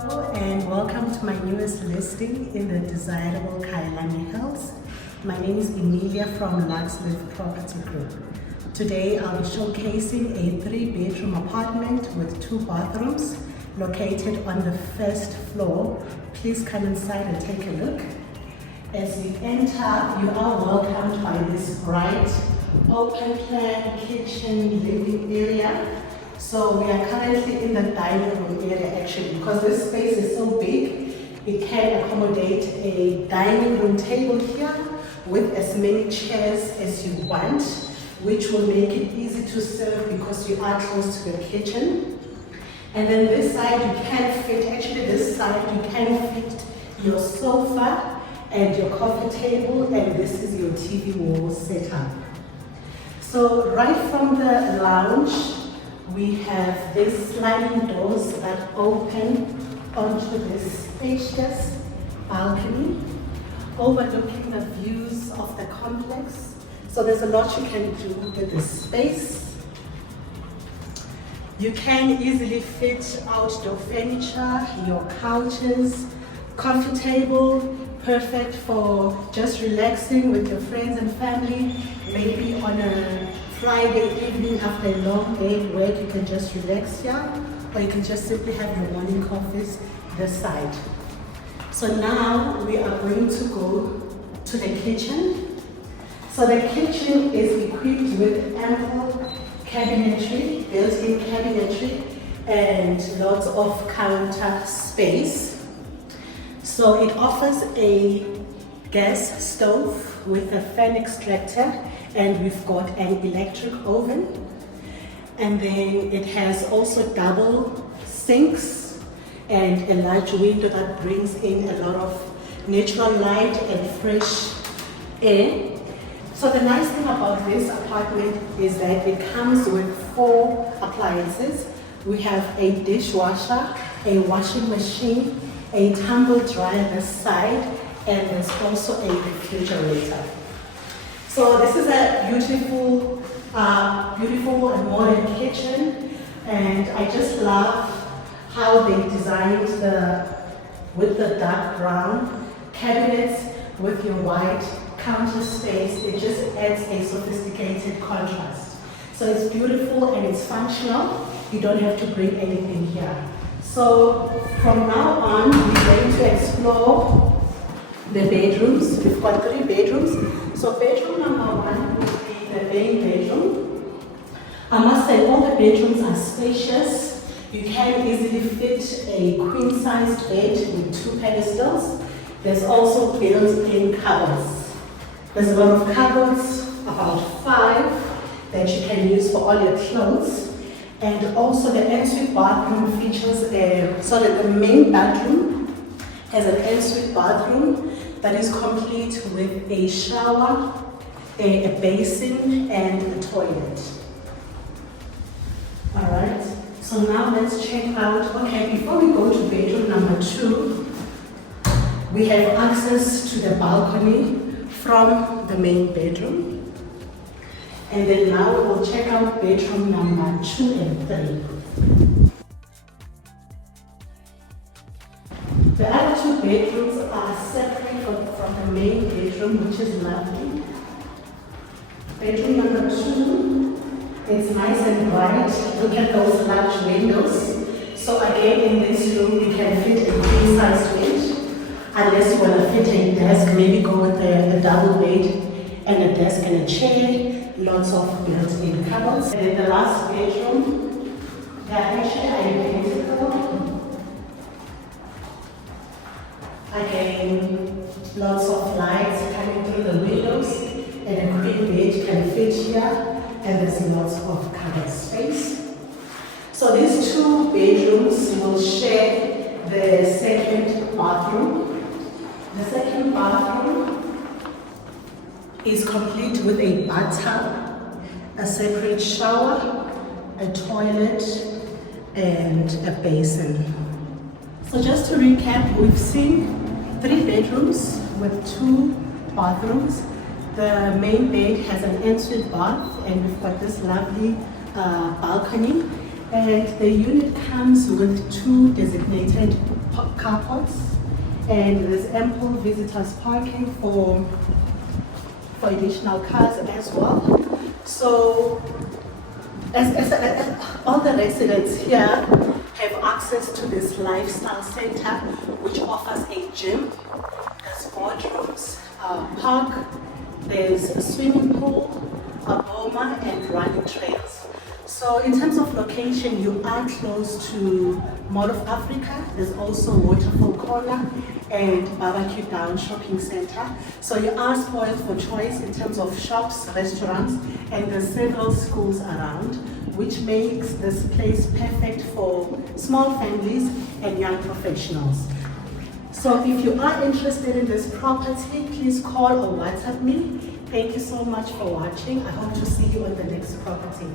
Hello and welcome to my newest listing in the desirable Kyalami Hills. My name is Emilia from Luxlive Property Group. Today I'll be showcasing a 3-bedroom apartment with 2 bathrooms located on the first floor. Please come inside and take a look. As you enter, you are welcomed by this bright, open plan kitchen living area. So we are currently in the dining room area actually, because this space is so big, it can accommodate a dining room table here with as many chairs as you want, which will make it easy to serve because you are close to the kitchen. And then this side you can fit, actually this side you can fit your sofa and your coffee table, and this is your TV wall setup. So right from the lounge, we have these sliding doors that open onto this spacious balcony overlooking the views of the complex. So there's a lot you can do with this space. You can easily fit outdoor furniture, your couches, coffee table, perfect for just relaxing with your friends and family, maybe on a Friday evening after a long day at work. You can just relax here, or you can just simply have your morning coffees this side. So now we are going to go to the kitchen. So the kitchen is equipped with ample cabinetry, built-in cabinetry, and lots of counter space. So it offers a gas stove with a fan extractor, and we've got an electric oven, and then it has also double sinks and a large window that brings in a lot of natural light and fresh air. So the nice thing about this apartment is that it comes with 4 appliances. We have a dishwasher, a washing machine, a tumble dryer this side, and there's also a refrigerator. So this is a beautiful and modern kitchen, and I just love how they designed with the dark brown cabinets with your white counter space. It just adds a sophisticated contrast. So it's beautiful and it's functional. You don't have to bring anything here. So from now on, we're going to explore the bedrooms. We've got 3 bedrooms. So bedroom number 1 will be the main bedroom. I must say all the bedrooms are spacious. You can easily fit a queen-sized bed with 2 pedestals. There's also built-in cupboards. There's a lot of cupboards, about 5, that you can use for all your clothes. And also the ensuite bathroom features so that the main bedroom has an ensuite bathroom that is complete with a shower, a basin, and a toilet. Alright, so now let's check out, okay, before we go to bedroom number 2, we have access to the balcony from the main bedroom. And then now we'll check out bedroom number 2 and 3. The other 2 bedrooms are separate from the main bedroom, which is lovely. Bedroom number 2, it's nice and bright. Look at those large windows. So again, in this room, we can fit a queen-sized bed. Unless you want to fit a desk, maybe go with a double bed and a desk and a chair. Lots of built-in cupboards. And then the last bedroom, they are actually identical. Again, lots of lights coming through the windows, and a queen bed can fit here, and there's lots of cupboard space. So these 2 bedrooms will share the second bathroom. The second bathroom is complete with a bathtub, a separate shower, a toilet, and a basin. So just to recap, we've seen 3 bedrooms with 2 bathrooms. The main bed has an ensuite bath, and we've got this lovely balcony. And the unit comes with 2 designated carports, and there's ample visitors parking for additional cars as well. So as all the residents here have access to this lifestyle center, which offers a gym, there's boardrooms, park, there's a swimming pool, a boma, and running trails. So in terms of location, you are close to Mall of Africa. There's also Waterfall Corner and Barbecue Down Shopping Center. So you are spoiled for choice in terms of shops, restaurants, and there's several schools around, which makes this place perfect for small families and young professionals. So if you are interested in this property, please call or WhatsApp me. Thank you so much for watching. I hope to see you on the next property.